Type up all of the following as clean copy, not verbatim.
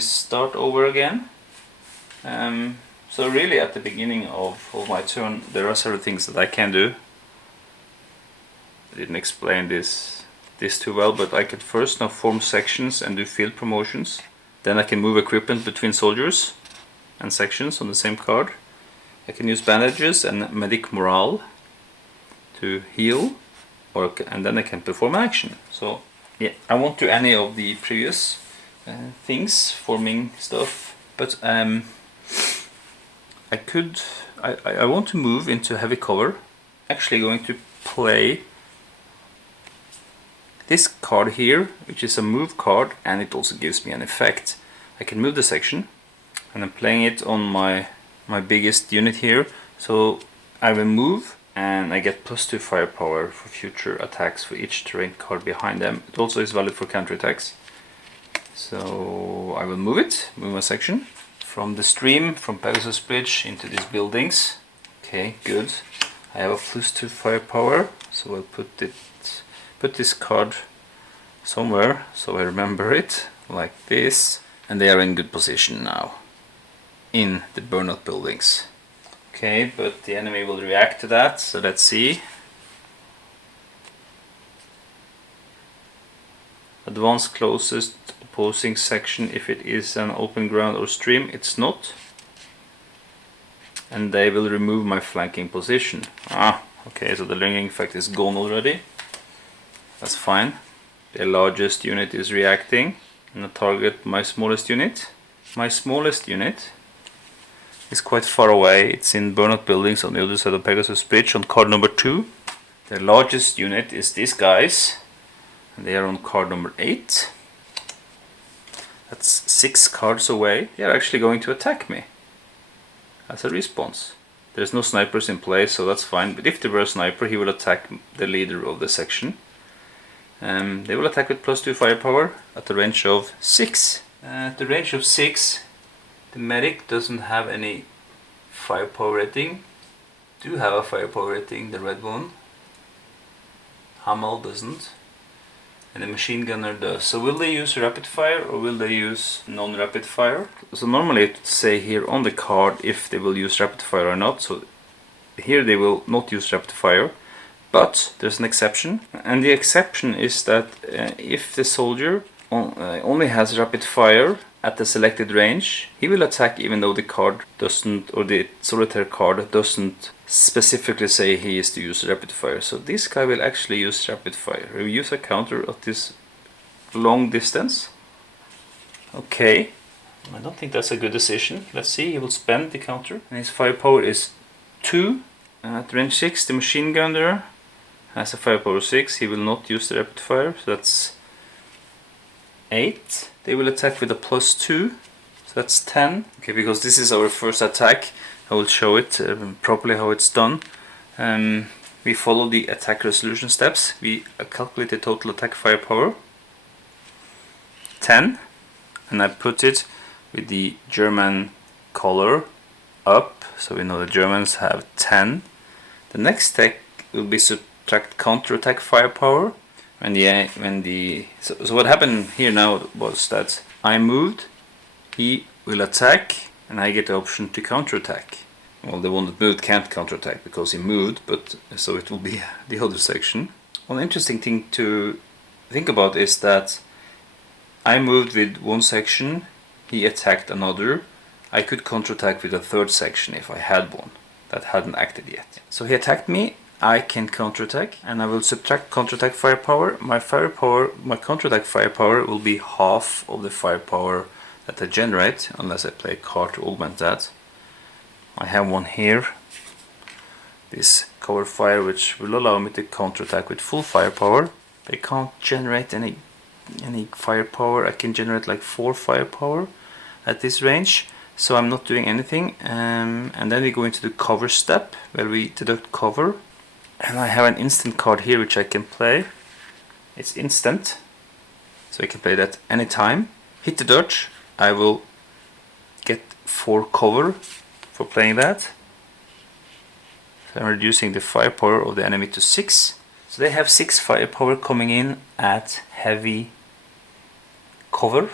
we start over again. So really at the beginning of my turn there are several things that I can do. I didn't explain this too well, but I could first now form sections and do field promotions. Then I can move equipment between soldiers and sections on the same card. I can use bandages and medic morale to heal, and then I can perform action. So yeah, I won't do any of the previous things, forming stuff, but I want to move into heavy cover. Actually going to play this card here, which is a move card, and it also gives me an effect. I can move the section, and I'm playing it on my biggest unit here. So I will move, and I get +2 firepower for future attacks for each terrain card behind them. It also is valid for counterattacks. So I will move my section from the stream, from Pegasus Bridge into these buildings. Okay, good. I have a +2 firepower, so I'll put this card somewhere so I remember it, like this. And they are in good position now in the burnout buildings. Okay, but the enemy will react to that, so let's see. Advance closest opposing section if it is an open ground or stream. It's not. And they will remove my flanking position. Okay, so the lingering effect is gone already. That's fine. The largest unit is reacting, and I target my smallest unit. My smallest unit is quite far away. It's in burnout buildings on the other side of Pegasus Bridge on card number 2. The largest unit is these guys, and they are on card number 8. That's 6 cards away. They are actually going to attack me as a response. There's no snipers in place, so that's fine, but if there were a sniper, he will attack the leader of the section. They will attack with +2 firepower at the range of 6. At the range of 6, the medic doesn't have any firepower rating. Do have a firepower rating, the red one. Hamel doesn't. And the machine gunner does. So will they use rapid fire or will they use non-rapid fire? So normally it would say here on the card if they will use rapid fire or not. So here they will not use rapid fire. But there's an exception, and the exception is that if the soldier only has rapid fire at the selected range, he will attack even though the card doesn't, or the solitaire card doesn't specifically say he is to use rapid fire. So this guy will actually use rapid fire. He will use a counter at this long distance. Okay, I don't think that's a good decision. Let's see, he will spend the counter, and his firepower is 2. At range 6, the machine gunner has a firepower 6, he will not use the rapid fire, so that's 8. They will attack with a +2, so that's 10. Okay, because this is our first attack, I will show it properly how it's done. We follow the attack resolution steps. We calculate the total attack firepower, 10, and I put it with the German color up, so we know the Germans have 10. The next step will be subtract counter-attack firepower. So what happened here now was that I moved, he will attack, and I get the option to counter-attack. Well, the one that moved can't counter-attack because he moved, but so it will be the other section. One interesting thing to think about is that I moved with one section, he attacked another. I could counter-attack with a third section if I had one that hadn't acted yet. So he attacked me, I can counterattack, and I will subtract counterattack firepower. My counterattack firepower will be half of the firepower that I generate, unless I play a card to augment that. I have one here, this cover fire, which will allow me to counterattack with full firepower. I can't generate any firepower. I can generate like 4 firepower at this range, so I'm not doing anything. And then we go into the cover step, where we deduct cover. And I have an instant card here which I can play. It's instant, so I can play that anytime. Hit the dodge, I will get 4 cover for playing that. So I'm reducing the firepower of the enemy to 6. So they have 6 firepower coming in at heavy cover.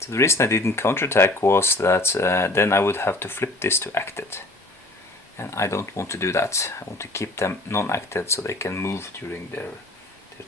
So the reason I didn't counterattack was that then I would have to flip this to acted. And I don't want to do that. I want to keep them non-acted so they can move during their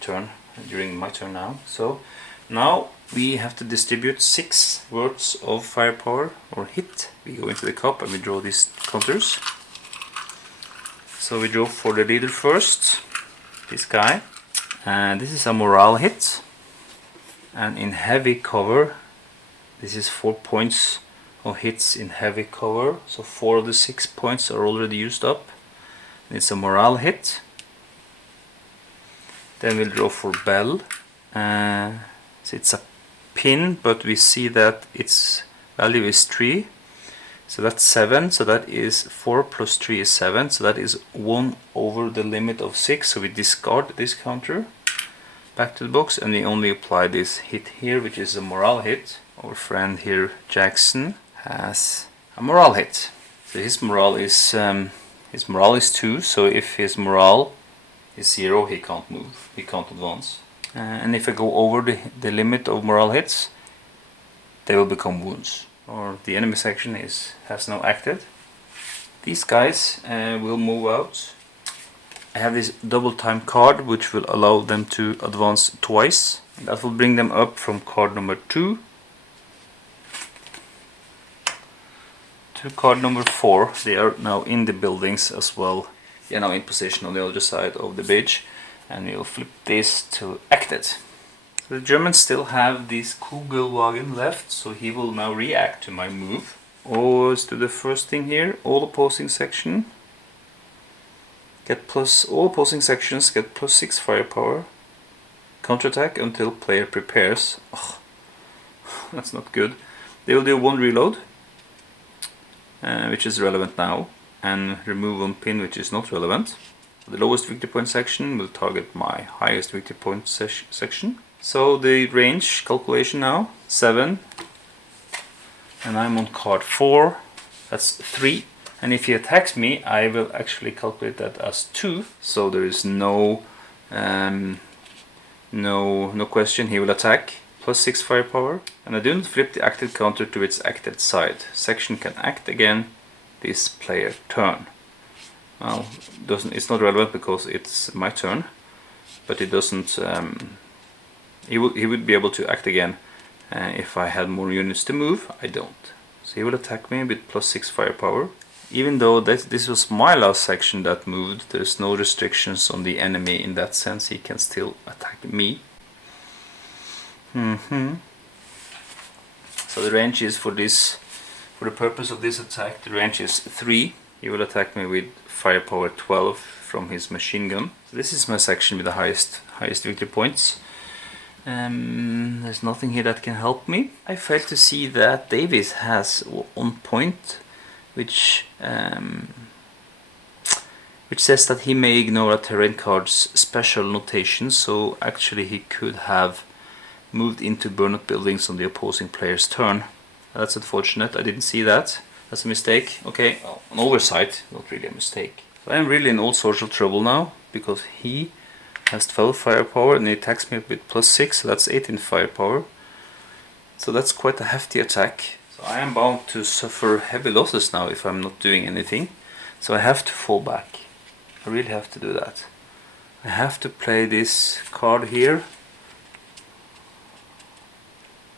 turn, during my turn now. So now we have to distribute 6 words of firepower or hit. We go into the cup and we draw these counters. So we draw for the leader first, this guy. And this is a morale hit. And in heavy cover, this is 4 points of hits in heavy cover. So 4 of the 6 points are already used up. And it's a morale hit. Then we'll draw for bell. So it's a pin, but we see that its value is 3. So that's 7. So that is 4 plus 3 is 7. So that is 1 over the limit of 6. So we discard this counter back to the box, and we only apply this hit here, which is a morale hit. Our friend here, Jackson, has a morale hit. So his morale is 2. So if his morale is 0, he can't move, he can't advance. And if I go over the limit of morale hits, they will become wounds. Or the enemy section has now acted. These guys will move out. I have this double time card which will allow them to advance twice. That will bring them up from card number 2 to card number 4. They are now in the buildings as well. They are now in position on the other side of the bridge, and we'll flip this to acted. The Germans still have this Kugelwagen left, so he will now react to my move. Let's do the first thing here. All opposing section all opposing sections get plus 6 firepower. Counterattack until player prepares. Oh, that's not good. They will do 1 reload, which is relevant now, and remove 1 pin, which is not relevant. The lowest victory point section will target my highest victory point section. So the range calculation now, 7, and I'm on card 4, that's 3. And if he attacks me, I will actually calculate that as 2. So there is no question, he will attack. Plus 6 firepower. And I do not flip the acted counter to its acted side. Section can act again this player turn. Well, it's not relevant because it's my turn. But it doesn't... he would be able to act again if I had more units to move. I don't. So he will attack me with plus 6 firepower. Even though this was my last section that moved, there's no restrictions on the enemy in that sense. He can still attack me. So the range is for the purpose of this attack, the range is 3. He will attack me with firepower 12 from his machine gun. So this is my section with the highest victory points. There's nothing here that can help me. I fail to see that Davis has 1 point, which says that he may ignore a terrain card's special notation, so actually he could have moved into burnout buildings on the opposing player's turn. That's unfortunate, I didn't see that. That's a mistake. Okay, well, an oversight, not really a mistake. So I'm really in all sorts of trouble now, because he has 12 firepower and he attacks me with plus 6, so that's 18 firepower. So that's quite a hefty attack. So I am bound to suffer heavy losses now if I'm not doing anything. So I have to fall back. I really have to do that. I have to play this card here,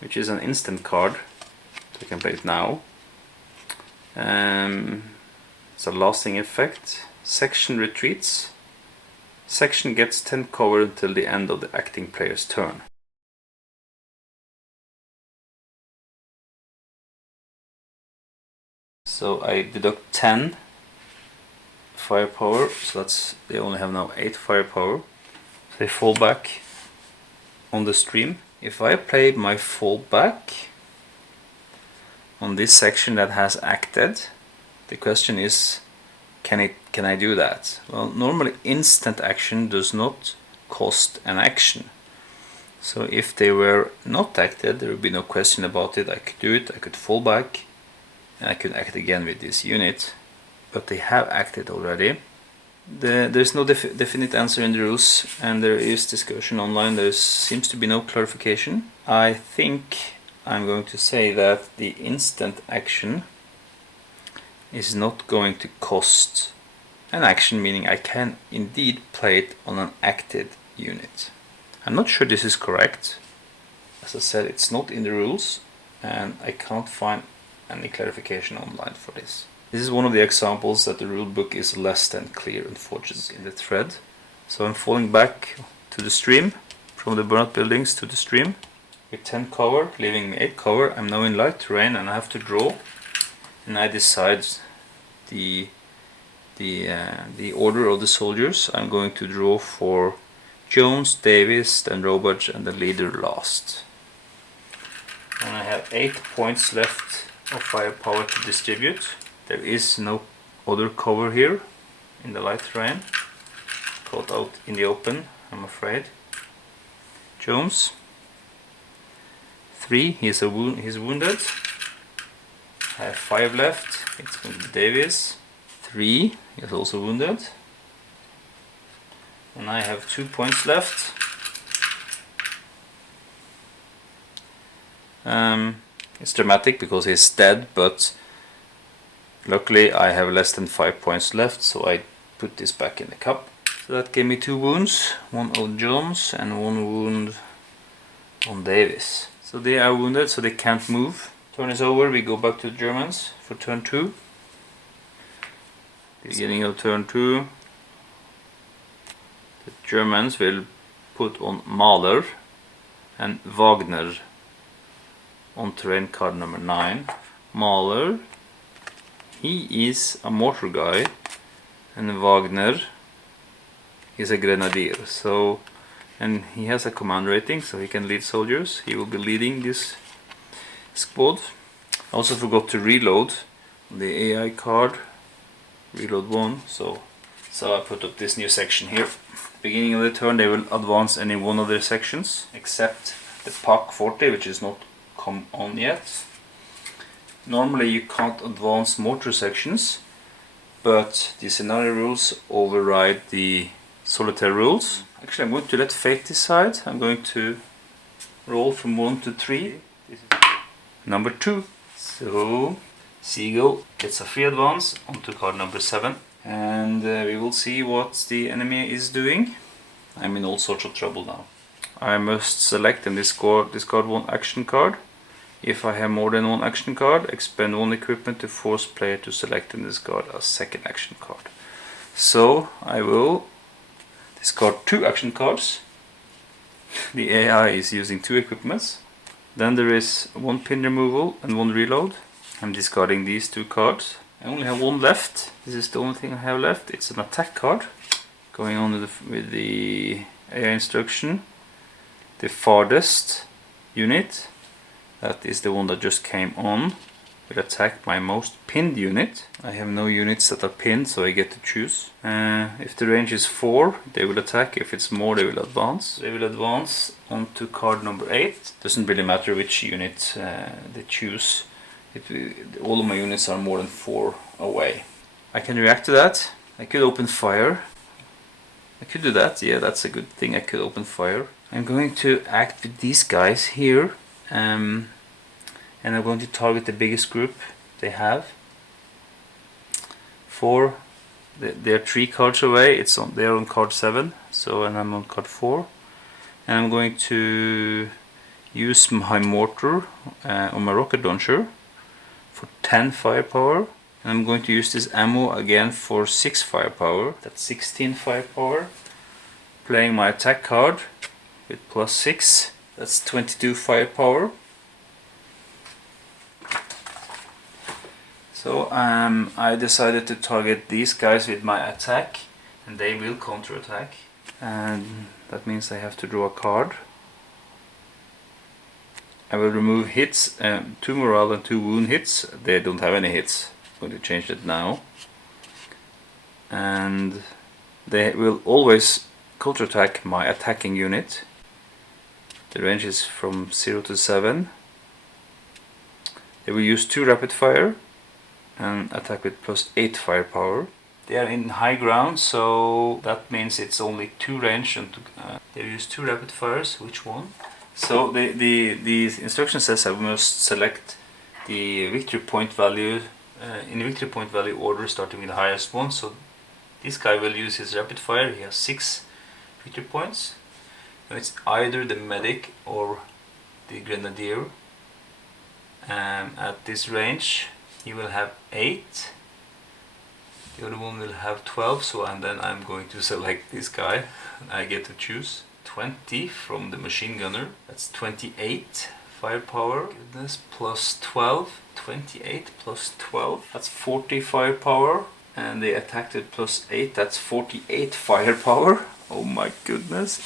which is an instant card. So I can play it now. It's a lasting effect. Section retreats. Section gets 10 cover until the end of the acting player's turn. So I deduct 10 firepower, so they only have now 8 firepower. So they fall back on the stream. If I play my fallback on this section that has acted, the question is, can I do that? Well, normally instant action does not cost an action. So if they were not acted, there would be no question about it. I could do it, I could fall back, and I could act again with this unit. But they have acted already. There's no definite answer in the rules, and there is discussion online. There seems to be no clarification. I think I'm going to say that the instant action is not going to cost an action, meaning I can indeed play it on an active unit. I'm not sure this is correct. As I said, it's not in the rules, and I can't find any clarification online for this. This is one of the examples that the rule book is less than clear, unfortunately, in the thread. So I'm falling back to the stream, from the burnout buildings to the stream, with 10 cover, leaving me 8 cover. I'm now in light terrain and I have to draw, and I decide the order of the soldiers. I'm going to draw for Jones, Davis, then Robert, and the leader last. And I have 8 points left of firepower to distribute. There is no other cover here in the light terrain. Caught out in the open, I'm afraid. Jones, 3, he's wounded. I have 5 left. It's going to be Davis. 3, he's also wounded. And I have 2 points left. It's dramatic because he's dead, but luckily I have less than 5 points left, so I put this back in the cup. So that gave me 2 wounds, one on Jones and 1 wound on Davis. So they are wounded, so they can't move. Turn is over, we go back to the Germans for turn 2. Beginning of turn 2. The Germans will put on Mahler and Wagner on terrain card number 9. Mahler, he is a mortar guy, and Wagner is a grenadier. So, and he has a command rating, so he can lead soldiers. He will be leading this squad. I also forgot to reload the AI card, reload 1. So I put up this new section here. Beginning of the turn, they will advance any one of their sections, except the PAC 40, which is not come on yet. Normally you can't advance mortar sections, but the scenario rules override the solitaire rules. Actually, I'm going to let fate decide. I'm going to roll from 1 to 3. This is number 2. So Seagull gets a free advance onto card number 7, and we will see what the enemy is doing. I'm in all sorts of trouble now. I must select and discard 1 action card. If I have more than 1 action card, expend 1 equipment to force player to select and discard a second action card. So I will discard 2 action cards. The AI is using 2 equipments. Then there is 1 pin removal and 1 reload. I'm discarding these 2 cards. I only have 1 left. This is the only thing I have left. It's an attack card. Going on with the AI instruction. The farthest unit, that is the one that just came on, will attack my most pinned unit. I have no units that are pinned, so I get to choose. If the range is 4, they will attack. If it's more, they will advance. They will advance onto card number 8. Doesn't really matter which unit they choose. All of my units are more than 4 away. I can react to that. I could open fire. I could do that. Yeah, that's a good thing. I could open fire. I'm going to act with these guys here. And I'm going to target the biggest group they have. They're 3 cards away. They're on card 7, so, and I'm on card 4. And I'm going to use my mortar on my rocket launcher for 10 firepower. And I'm going to use this ammo again for 6 firepower. That's 16 firepower. Playing my attack card with +6. That's 22 firepower. So I decided to target these guys with my attack, and they will counterattack. And that means I have to draw a card. I will remove hits, 2 morale and 2 wound hits. They don't have any hits. I'm going to change that now. And they will always counterattack my attacking unit. The range is from 0 to 7. They will use 2 rapid fire and attack with +8 firepower. They are in high ground, so that means it's only 2 range. And they use 2 rapid fires. Which one? So the instruction says I must select the victory point value in the victory point value order, starting with the highest one. So this guy will use his rapid fire. He has 6 victory points. So it's either the medic or the grenadier. At this range he will have 8. The other one will have 12. So and then I'm going to select this guy. I get to choose 20 from the machine gunner. That's 28 firepower. Goodness, plus 12. 28 plus 12. That's 40 firepower. And they attacked with plus 8. That's 48 firepower. Oh my goodness.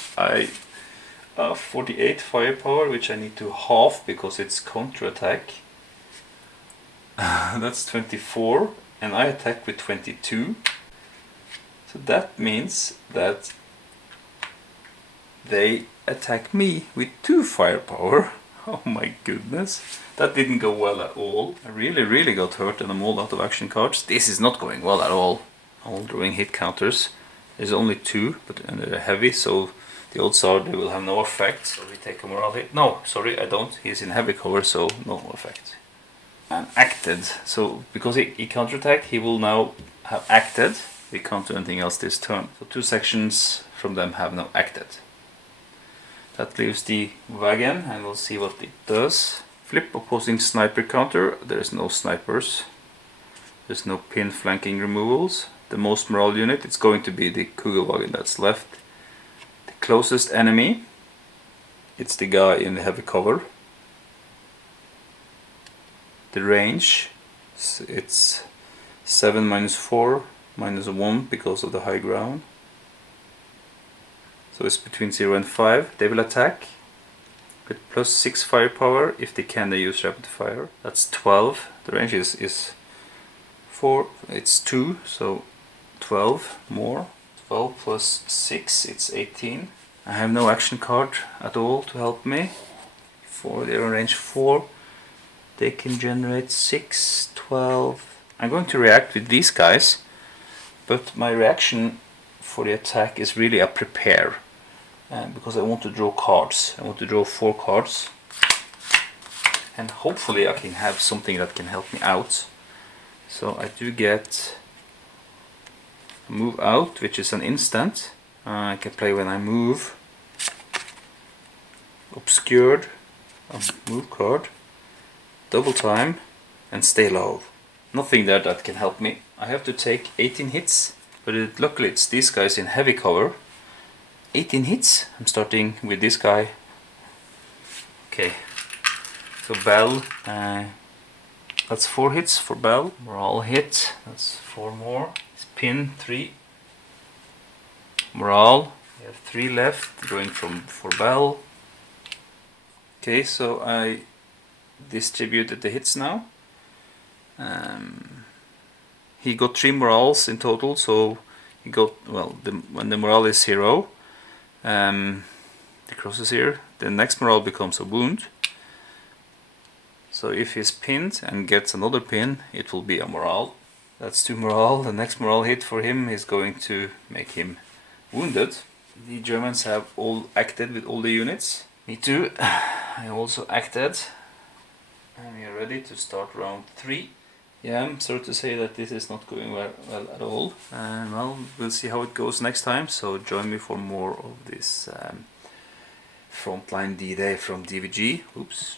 48 firepower, which I need to half because it's counterattack. That's 24. And I attack with 22. So that means that they attack me with 2 firepower. Oh my goodness. That didn't go well at all. I really got hurt and I'm all out of action cards. This is not going well at all. All drawing hit counters. There's only 2, but and they're heavy, so the odds are they will have no effect. So we take a morale hit. No, sorry, I don't. He's in heavy cover, so no effect. And acted. So because he counterattack, he will now have acted. We can't do anything else this turn. So 2 sections from them have now acted. That leaves the wagon, and we'll see what it does. Flip opposing sniper counter. There's no snipers. There's no pin flanking removals. The most morale unit, it's going to be the Kugelwagen that's left. The closest enemy, it's the guy in the heavy cover. The range, it's 7 minus 4 minus 1 because of the high ground. So it's between 0 and 5. They will attack with plus 6 firepower. If they can, they use rapid fire. That's 12. The range is 4. It's 2, so 12 more. 12 plus 6, it's 18. I have no action card at all to help me. For their range 4, they can generate 6, 12. I'm going to react with these guys, but my reaction for the attack is really a prepare. Because I want to draw cards. I want to draw 4 cards. And hopefully I can have something that can help me out. So I do get a move out, which is an instant. I can play when I move. Obscured, a move card. Double time and stay low. Nothing there that can help me. I have to take 18 hits. But luckily it's these guys in heavy cover. 18 hits. I'm starting with this guy. Okay, so Bell, that's 4 hits for Bell. Morale hit, that's 4 more. Pin 3. Morale, we have 3 left, going for Bell. Okay, so I distributed the hits now. He got 3 morales in total, so he got, well, when the morale is 0, the cross is here, the next morale becomes a wound. So if he's pinned and gets another pin, it will be a morale. That's 2 morale. The next morale hit for him is going to make him wounded. The Germans have all acted with all the units. Me too. I also acted. And we are ready to start round 3. Yeah, I'm sorry to say that this is not going well at all. Well, we'll see how it goes next time. So join me for more of this Frontline D-Day from DVG. Oops.